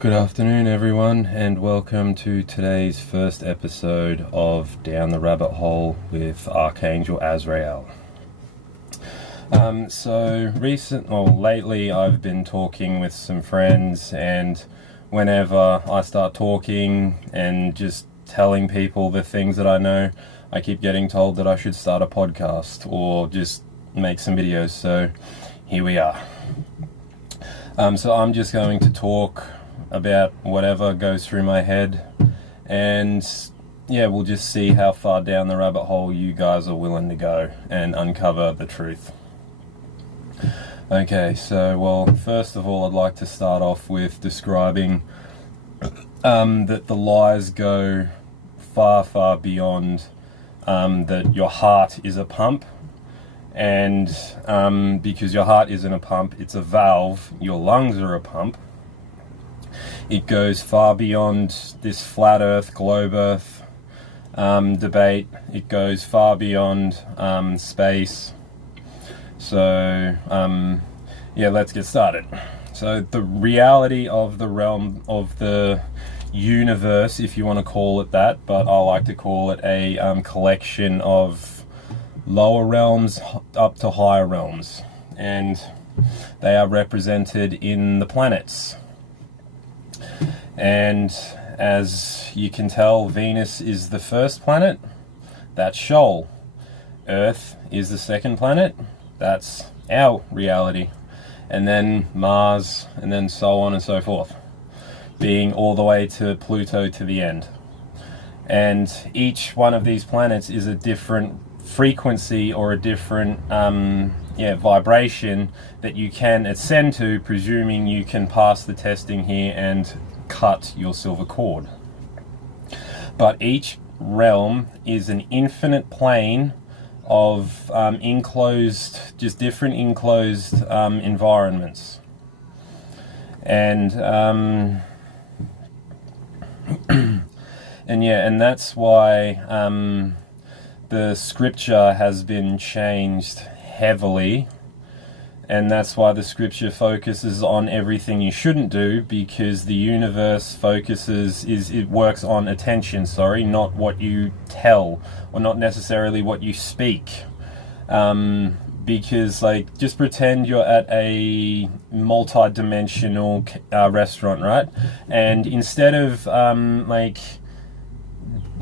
Good afternoon, everyone, and welcome to today's first episode of Down the Rabbit Hole with Archangel Azrael. Lately I've been talking with some friends, and whenever I start talking and just telling people the things that I know, I keep getting told that I should start a podcast or just make some videos, so here we are. So I'm just going to talk about whatever goes through my head, and we'll just see how far down the rabbit hole you guys are willing to go and uncover the truth. Okay, so first of all, I'd like to start off with describing that the lies go far beyond that your heart is a pump, and because your heart isn't a pump, it's a valve. Your lungs are a pump. It goes far beyond this flat earth, globe earth debate. It goes far beyond space. So let's get started. So the reality of the realm of the universe, if you want to call it that, but I like to call it a collection of lower realms up to higher realms, and they are represented in the planets. And as you can tell, Venus is the first planet, that's Sheol. Earth is the second planet, that's our reality. And then Mars, and then so on and so forth, being all the way to Pluto to the end. And each one of these planets is a different frequency or a different vibration that you can ascend to, presuming you can pass the testing here and cut your silver cord. But each realm is an infinite plane of different enclosed environments. And and that's why the scripture has been changed heavily. And that's why the scripture focuses on everything you shouldn't do, because the universe works on attention, not what you tell, or not necessarily what you speak. Because, just pretend you're at a multi-dimensional restaurant, right? And instead of,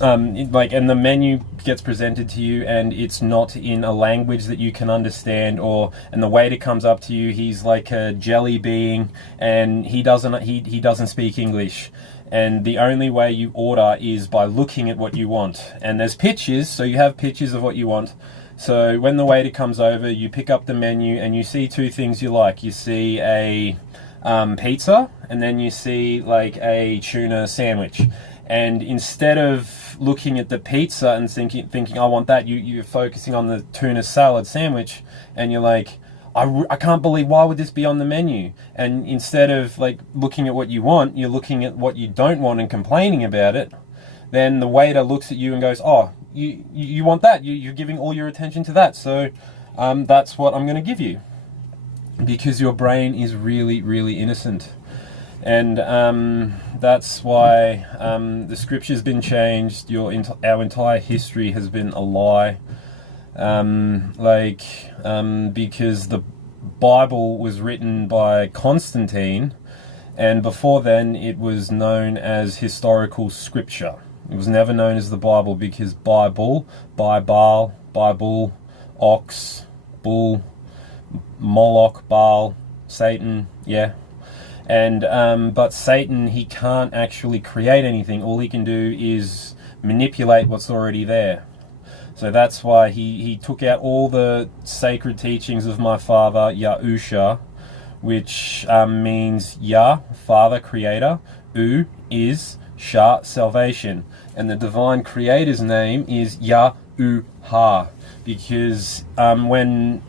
and the menu gets presented to you and it's not in a language that you can understand, and the waiter comes up to you, he's like a jelly being, and he doesn't speak English, and the only way you order is by looking at what you want. And there's pictures, so you have pictures of what you want. So when the waiter comes over, you pick up the menu and you see two things you like. You see a pizza, and then you see a tuna sandwich. And instead of looking at the pizza and thinking I want that, you're focusing on the tuna salad sandwich, and you're like, I can't believe, why would this be on the menu? And instead of looking at what you want, you're looking at what you don't want and complaining about it. Then the waiter looks at you and goes, oh, you want that, you're giving all your attention to that, so that's what I'm going to give you, because your brain is really, really innocent. And that's why the scripture's been changed. Our entire history has been a lie. Because the Bible was written by Constantine, and before then it was known as historical scripture. It was never known as the Bible, because Bible, ox, bull, Moloch, Baal, Satan, And but Satan, he can't actually create anything. All he can do is manipulate what's already there. So that's why he took out all the sacred teachings of my father, Yahusha, which means Yah, Father, Creator, U is Shah, salvation. And the divine creator's name is Yahuwah, because when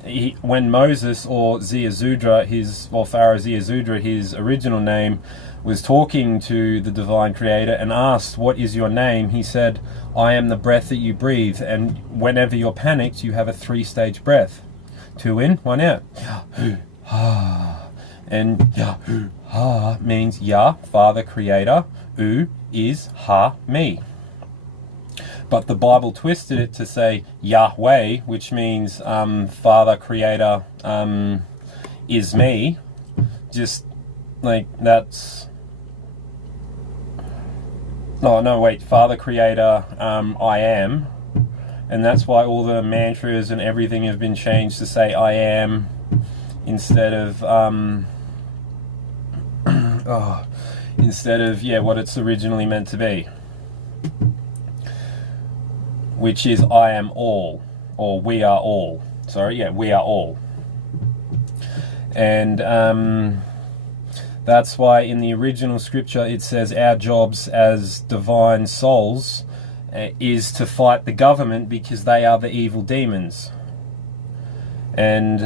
Moses, or Pharaoh Ziazudra, his original name, was talking to the divine creator and asked, what is your name? He said, I am the breath that you breathe. And whenever you're panicked, you have a 3-stage breath. 2 in, 1 out. And Yah means Yah, Father Creator. U is Ha, me. But the Bible twisted it to say Yahweh, which means Father Creator is me. Just like that's... Oh, no, wait. Father Creator, I am. And that's why all the mantras and everything have been changed to say I am instead of what it's originally meant to be, which is I am all, or we are all. We are all. And that's why in the original scripture it says our jobs as divine souls is to fight the government because they are the evil demons. And they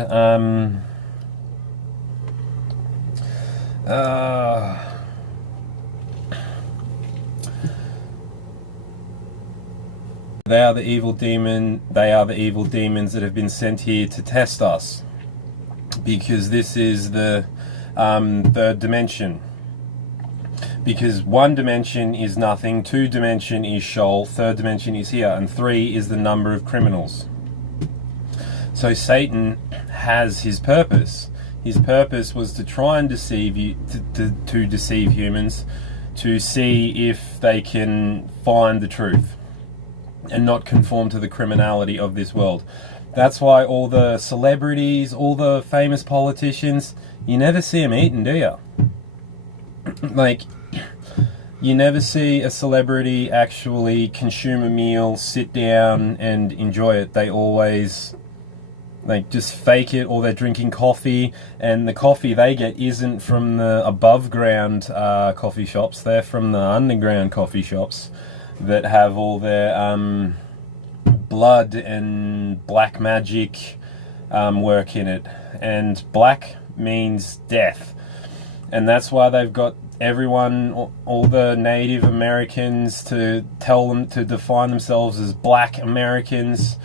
are the evil demon. They are the evil demons that have been sent here to test us, because this is the third dimension. Because one dimension is nothing, two dimension is Sheol, third dimension is here, and 3 is the number of criminals. So Satan has his purpose. His purpose was to try and deceive you, to deceive humans, to see if they can find the truth and not conform to the criminality of this world. That's why all the celebrities, all the famous politicians, you never see them eating, do you? Like, you never see a celebrity actually consume a meal, sit down and enjoy it. They always just fake it, or they're drinking coffee, and the coffee they get isn't from the above ground coffee shops. They're from the underground coffee shops that have all their blood and black magic work in it. And black means death, and that's why they've got everyone, all the Native Americans, to tell them to define themselves as Black Americans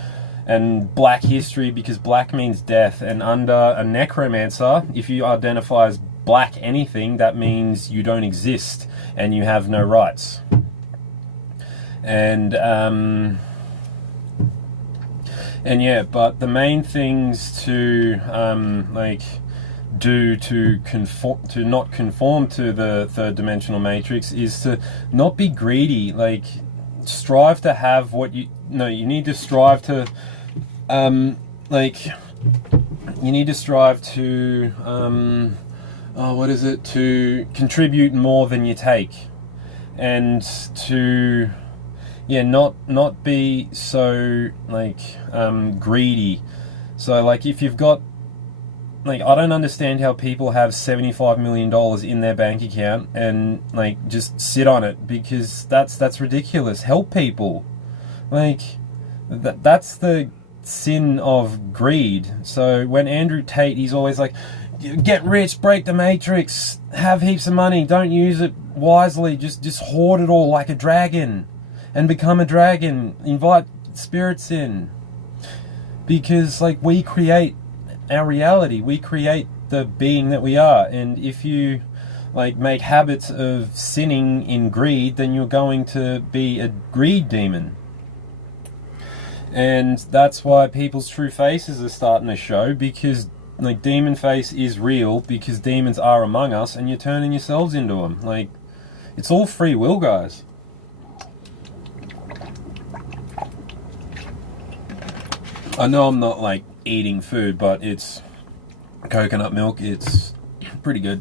and Black history, because black means death. And under a necromancer, if you identify as black anything, that means you don't exist and you have no rights. And yeah, but the main things to do to not conform to the third dimensional matrix is to not be greedy. Like, strive to have what you need to strive to you need to strive to to contribute more than you take, and to not be so greedy. So if you've got, I don't understand how people have $75 million in their bank account and just sit on it, because that's ridiculous. Help people. That's the sin of greed. So when Andrew Tate, he's always like, get rich, break the matrix, have heaps of money, don't use it wisely, just hoard it all like a dragon and become a dragon, invite spirits in. Because we create our reality, we create the being that we are. And if you make habits of sinning in greed, then you're going to be a greed demon. And that's why people's true faces are starting to show, because demon face is real, because demons are among us and you're turning yourselves into them. It's all free will, guys. I know I'm not eating food, but it's coconut milk. It's pretty good.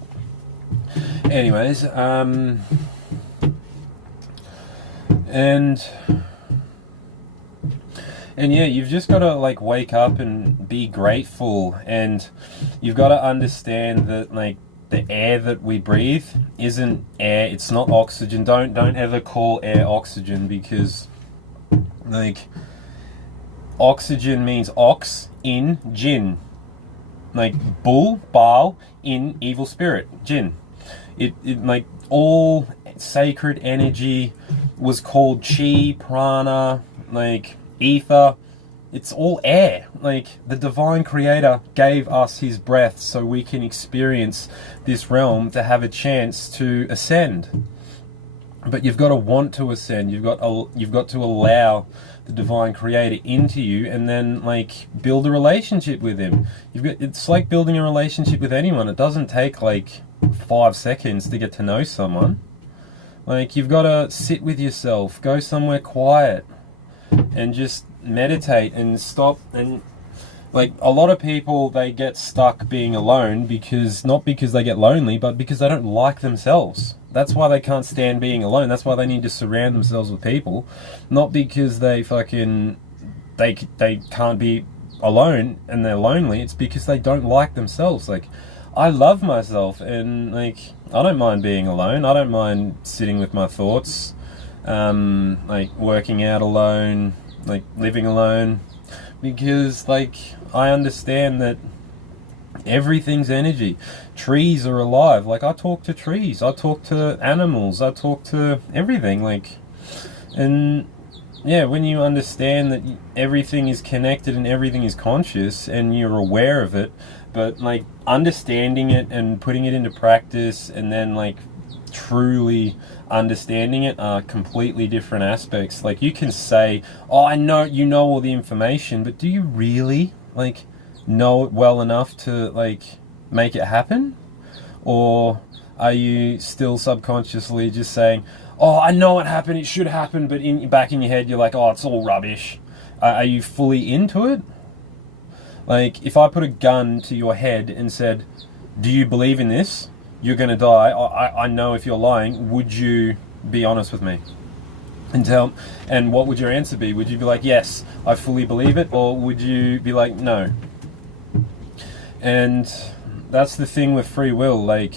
Anyways, and yeah, you've just got to wake up and be grateful, and you've got to understand that the air that we breathe isn't air, it's not oxygen. Don't ever call air oxygen, because oxygen means ox in jinn, bull, Baal, in evil spirit, jinn. It all sacred energy was called chi, prana, ether. it's all air. Like, the divine creator gave us his breath so we can experience this realm to have a chance to ascend. But you've got to want to ascend. You've got to allow the divine creator into you, and then like build a relationship with him. It's like building a relationship with anyone. It doesn't take like 5 seconds to get to know someone. Like, you've got to sit with yourself, go somewhere quiet, and just meditate and stop. And like, a lot of people, they get stuck being alone not because they get lonely, but because they don't like themselves. That's why they can't stand being alone. That's why they need to surround themselves with people. Not because they can't be alone and they're lonely. It's because they don't like themselves. Like, I love myself, and like, I don't mind being alone. I don't mind sitting with my thoughts, like working out alone, like living alone, because like, I understand that everything's energy. Trees are alive. Like, I talk to trees, I talk to animals, I talk to everything. Like, and yeah, when you understand that everything is connected and everything is conscious and you're aware of it, but like understanding it and putting it into practice and then like truly understanding it are completely different aspects. Like, you can say, oh, I know you know all the information, but do you really like know it well enough to like make it happen? Or are you still subconsciously just saying, oh, I know it happened, it should happen, but back in your head you're like, oh, it's all rubbish? Are you fully into it? Like, if I put a gun to your head and said, do you believe in this? You're gonna die. I know if you're lying. Would you be honest with me? And what would your answer be? Would you be like, yes, I fully believe it? Or would you be like, no? And that's the thing with free will. Like,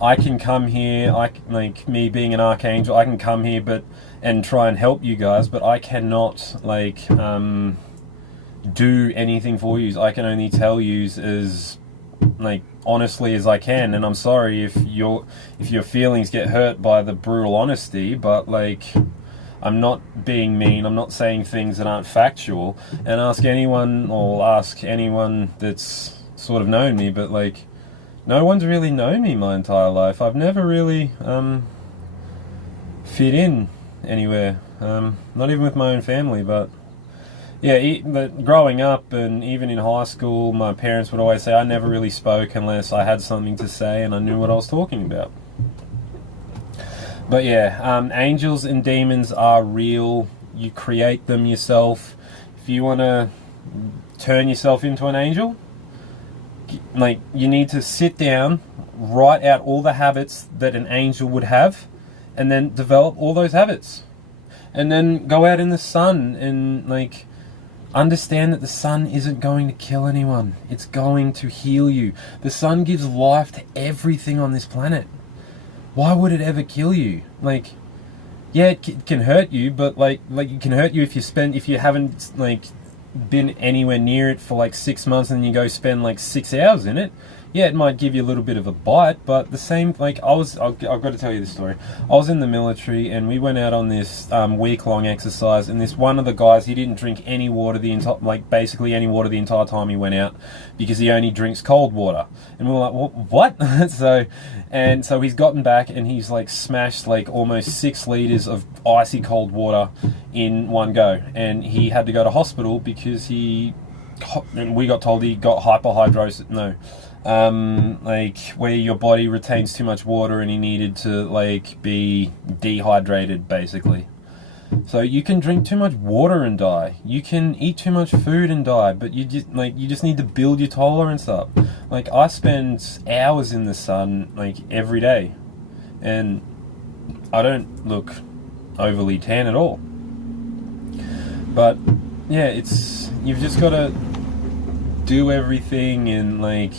I can come here, like me being an archangel, I can come here and try and help you guys, but I cannot like do anything for you. I can only tell you as like honestly as I can, and I'm sorry if your feelings get hurt by the brutal honesty, but like, I'm not being mean, I'm not saying things that aren't factual. And ask anyone that's sort of known me, but like, no one's really known me my entire life. I've never really fit in anywhere, not even with my own family. But yeah, but growing up and even in high school, my parents would always say I never really spoke unless I had something to say and I knew what I was talking about. But yeah, angels and demons are real. You create them yourself. If you want to turn yourself into an angel, like, you need to sit down, write out all the habits that an angel would have, and then develop all those habits. And then go out in the sun and like understand that the sun isn't going to kill anyone. It's going to heal you. The sun gives life to everything on this planet. Why would it ever kill you? Like, yeah, it can hurt you, but like it can hurt you if you haven't like been anywhere near it for like 6 months and you go spend like 6 hours in it. Yeah, it might give you a little bit of a bite, but the same, like, I've got to tell you this story. I was in the military and we went out on this week-long exercise, and this one of the guys, he didn't drink any water basically any water the entire time he went out, because he only drinks cold water. And we were like, what? So he's gotten back and he's like smashed like almost 6 liters of icy cold water in one go, and he had to go to hospital because we got told he got hyperhidrosis. Like, where your body retains too much water and he needed to like be dehydrated basically. So you can drink too much water and die. You can eat too much food and die, but you just need to build your tolerance up. Like, I spend hours in the sun like every day, and I don't look overly tan at all. But yeah, you've just got to do everything and like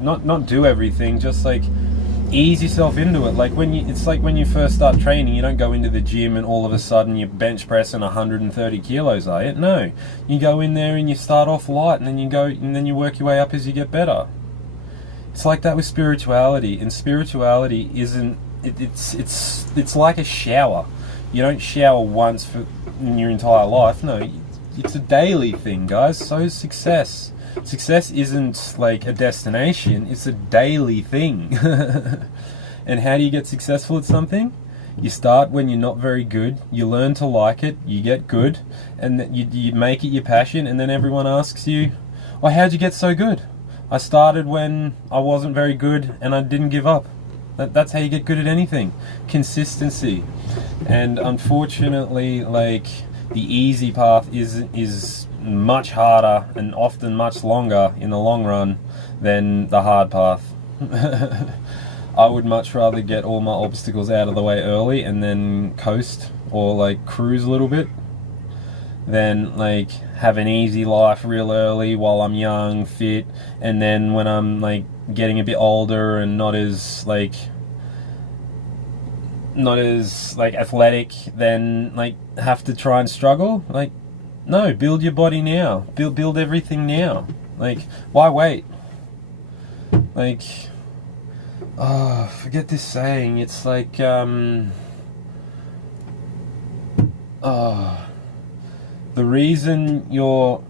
not do everything, just like ease yourself into it. Like, it's like when you first start training, you don't go into the gym and all of a sudden you're bench pressing 130 kilos, are you? No, you go in there and you start off light, and then you work your way up as you get better. It's like that with spirituality, and spirituality isn't it's like a shower. You don't shower once in your entire life. No, it's a daily thing, guys. So is success. Success isn't like a destination, it's a daily thing. And how do you get successful at something? You start when you're not very good, you learn to like it, you get good, and you make it your passion, and then everyone asks you, oh, how'd you get so good? I started when I wasn't very good and I didn't give up. That's how you get good at anything. Consistency. And unfortunately, like, the easy path is much harder and often much longer in the long run than the hard path. I would much rather get all my obstacles out of the way early and then coast or like cruise a little bit than like have an easy life real early while I'm young, fit, and then when I'm like getting a bit older and not as athletic, then like have to try and struggle. Like, no, build your body now. Build everything now. Like, why wait? Like, oh, forget this saying. It's like, the reason you're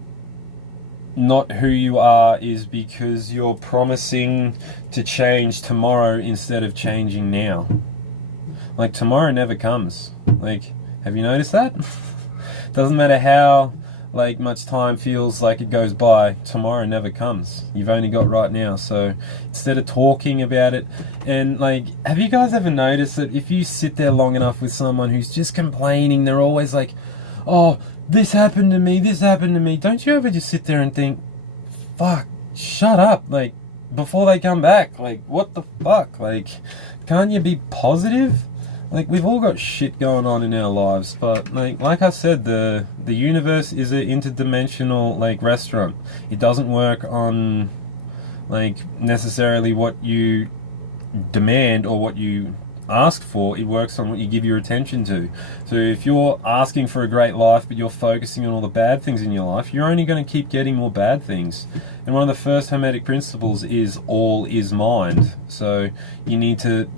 not who you are is because you're promising to change tomorrow instead of changing now. Like, tomorrow never comes. Like, have you noticed that? Doesn't matter how like much time feels like it goes by, tomorrow never comes. You've only got right now. So instead of talking about it, and like, have you guys ever noticed that if you sit there long enough with someone who's just complaining, they're always like, oh, this happened to me, this happened to me. Don't you ever just sit there and think, fuck, shut up, like, before they come back? Like, what the fuck? Like, can't you be positive? Like, we've all got shit going on in our lives, but like I said, the universe is an interdimensional like restaurant. It doesn't work on like necessarily what you demand or what you ask for. It works on what you give your attention to. So if you're asking for a great life but you're focusing on all the bad things in your life, you're only going to keep getting more bad things. And one of the first Hermetic principles is all is mind. So you need to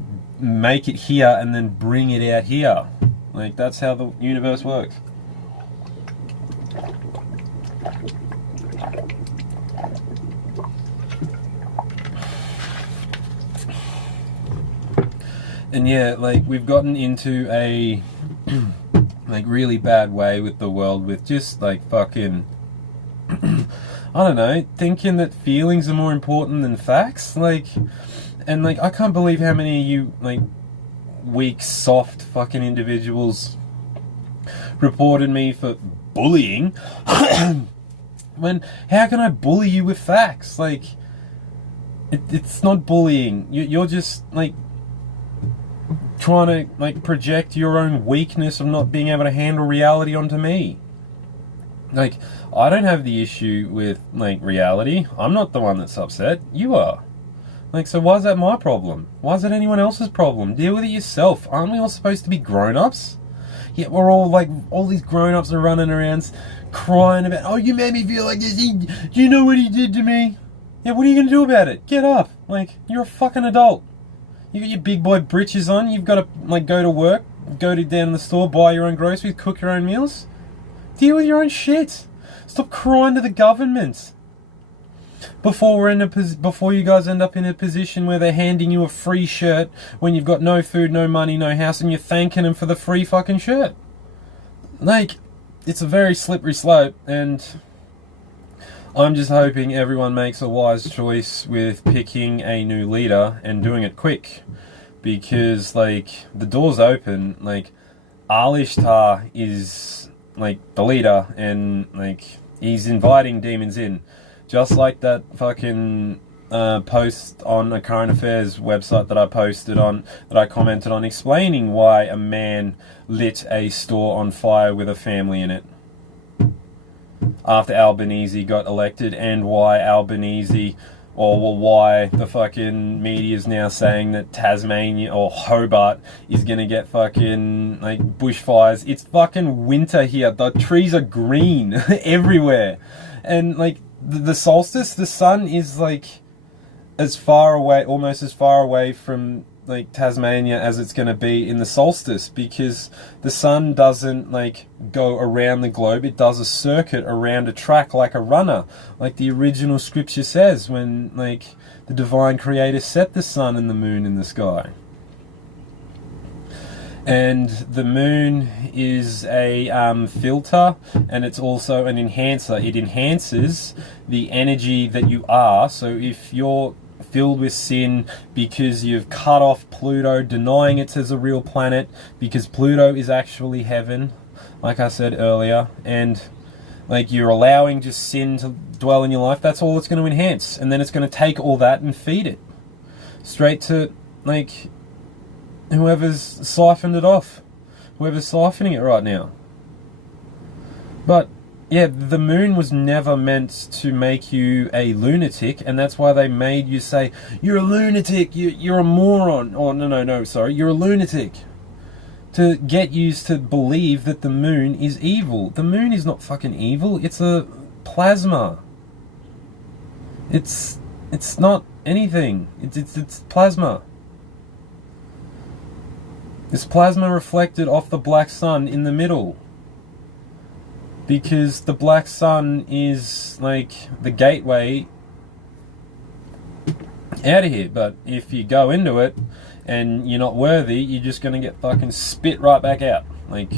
make it here and then bring it out here. Like, that's how the universe works. And yeah, like, we've gotten into a like really bad way with the world, with just like fucking I don't know, thinking that feelings are more important than facts. Like, and like, I can't believe how many of you like weak, soft fucking individuals reported me for bullying. When, how can I bully you with facts? Like, it's not bullying. You're just like trying to like project your own weakness of not being able to handle reality onto me. Like, I don't have the issue with like reality. I'm not the one that's upset. You are. Like, so why is that my problem? Why is it anyone else's problem? Deal with it yourself. Aren't we all supposed to be grown-ups? Yet we're all like, all these grown-ups are running around crying about, oh, you made me feel like this. Do you know what he did to me? Yeah, what are you going to do about it? Get up. Like, you're a fucking adult. You got your big boy britches on. You've got to like go to work, go to down the store, buy your own groceries, cook your own meals. Deal with your own shit. Stop crying to the government. Before you guys end up in a position where they're handing you a free shirt when you've got no food, no money, no house, and you're thanking them for the free fucking shirt. Like, it's a very slippery slope, and I'm just hoping everyone makes a wise choice with picking a new leader and doing it quick, because like, the door's open. Like, Al-Ishtar is like the leader, and like, he's inviting demons in. Just like that fucking post on a current affairs website that I posted on, that I commented on, explaining why a man lit a store on fire with a family in it after Albanese got elected, and why Albanese, or why the fucking media is now saying that Tasmania or Hobart is gonna get fucking like bushfires. It's fucking winter here. The trees are green everywhere, and like, the solstice, the sun is like as far away, almost as far away from like Tasmania as it's going to be in the solstice, because the sun doesn't like go around the globe, it does a circuit around a track like a runner, like the original scripture says when like the divine creator set the sun and the moon in the sky. And the moon is a filter, and it's also an enhancer. It enhances the energy that you are. So if you're filled with sin because you've cut off Pluto, denying it's as a real planet, because Pluto is actually heaven, like I said earlier, and like you're allowing just sin to dwell in your life, that's all it's going to enhance. And then it's going to take all that and feed it straight to like whoever's siphoned it off, whoever's siphoning it right now. But yeah, the moon was never meant to make you a lunatic, and that's why they made you say, you're a lunatic, you're a moron, or no, sorry, you're a lunatic, to get you to believe that the moon is evil. The moon is not fucking evil, it's a plasma. It's not anything, it's plasma. It's plasma reflected off the black sun in the middle. Because the black sun is like the gateway out of here. But if you go into it and you're not worthy, you're just going to get fucking spit right back out. Like,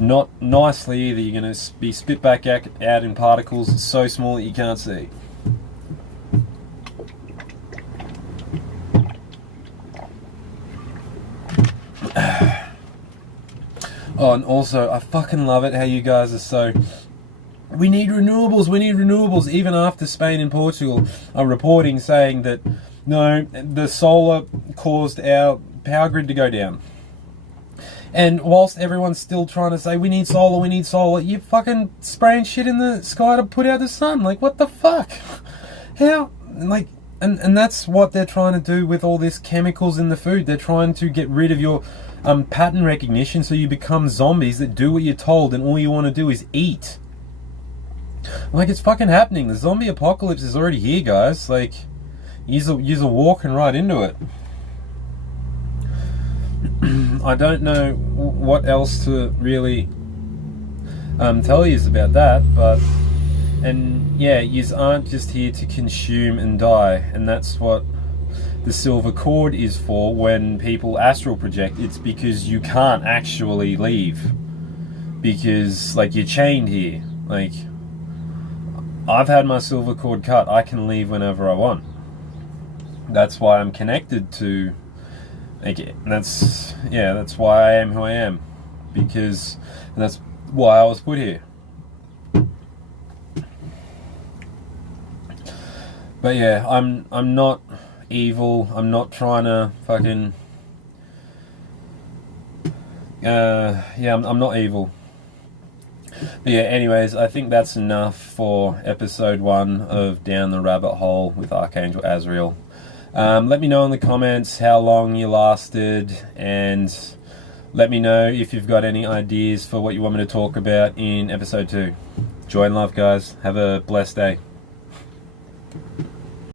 not nicely either. You're going to be spit back out in particles so small that you can't see. Oh, and also, I fucking love it how you guys are so, we need renewables, even after Spain and Portugal are reporting saying that, no, the solar caused our power grid to go down. And whilst everyone's still trying to say, we need solar, you're fucking spraying shit in the sky to put out the sun. Like, what the fuck? How, like, and that's what they're trying to do with all this chemicals in the food. They're trying to get rid of your pattern recognition, so you become zombies that do what you're told and all you want to do is eat. Like, it's fucking happening. The zombie apocalypse is already here, guys. Like, you're walking right into it. I don't know what else to really tell you about that, but, and yeah, yous aren't just here to consume and die, and that's what the silver cord is for. When people astral project, it's because you can't actually leave, because like you're chained here. Like, I've had my silver cord cut, I can leave whenever I want. That's why I'm connected to, like, that's why I am who I am, because that's why I was put here. But yeah, I'm not evil. I'm not trying to fucking I'm not evil. But yeah, anyways, I think that's enough for episode 1 of Down the Rabbit Hole with Archangel Azrael. Let me know in the comments how long you lasted, and let me know if you've got any ideas for what you want me to talk about in episode 2. Joy and love, guys. Have a blessed day.